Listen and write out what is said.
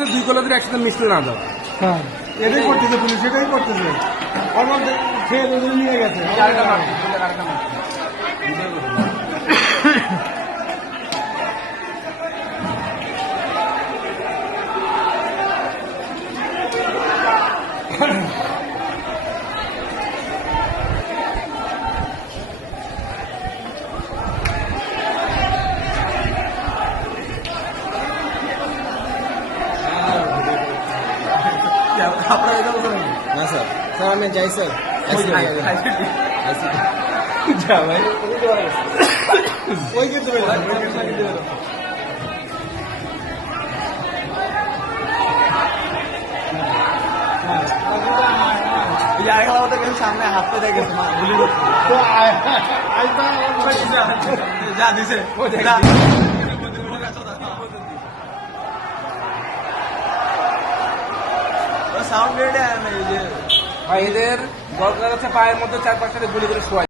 করতেছে 2 কলেজের একসাথে মিশতে না দাও। হ্যাঁ এটাই করতেছে পুলিশ, এটাই করতেছে। আমার খেয়ে ওদের নিয়ে গেছে। আরেকটা মার, আরেকটা মার। আপনারা এটা বলছেন না স্যার, স্যার আমি যাই স্যার। যা ভাই ওই কিন্তু সামনে হাত পে দেখেছে গুলি করছে। যা দিছে সাউন্ড রেডি। ভাই এদের দরকার আছে পায়ের মধ্যে 4-5টা গুলি করে শোয়া।